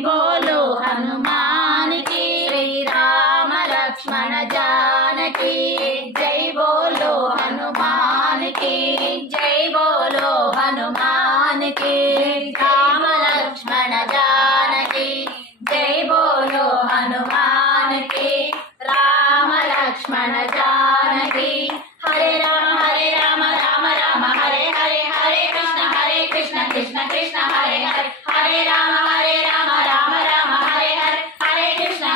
बोलो हनुमान की। श्री राम लक्ष्मण जानकी जय बोलो हनुमान की। जय बोलो हनुमान की। राम लक्ष्मण जानकी जय बोलो हनुमान की। राम लक्ष्मण जानकी। हरे राम राम राम हरे हरे, हरे कृष्ण कृष्ण कृष्ण हरे हरे, हरे राम राम राम हरे हरे, हरे कृष्ण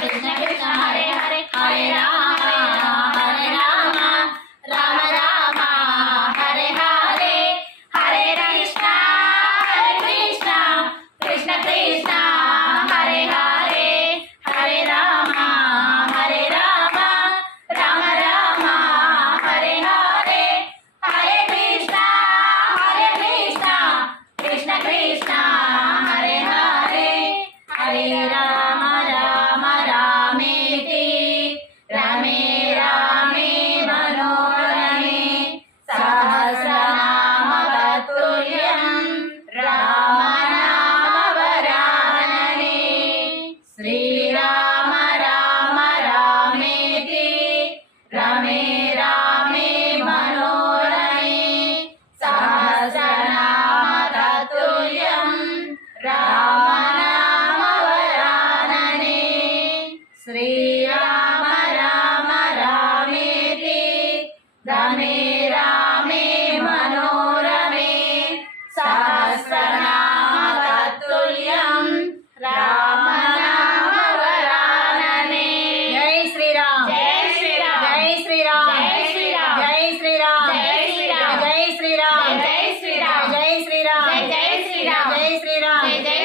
कृष्ण कृष्ण हरे हरे, हरे राम राम राम हरे हरे, हरे कृष्ण कृष्ण कृष्ण हरे हरे, हरे राम राम राम हरे हरे, हरे कृष्ण कृष्ण कृष्ण हरे हरे, हरे राम रामेति रमे रामे मनोरमे सहस्रनाम तत्तुल्यं राम नाम वरानने। श्रीराम राम रामेति रमे रामे मनोरमे सहस्रनाम तत्तुल्यं राम नाम वरानने। श्रीराम राम रामेति रमे रामे मनोरमे सहस्रनाम तत्तुल्यं राम नाम वरानने। जय श्री राम, जय श्री राम, जय श्री राम, जय श्री राम, जय श्री राम, जय श्री राम, जय श्री राम, जय श्री राम, जय श्री राम, जय श्री राम, जय श्री राम, जय श्री राम, जय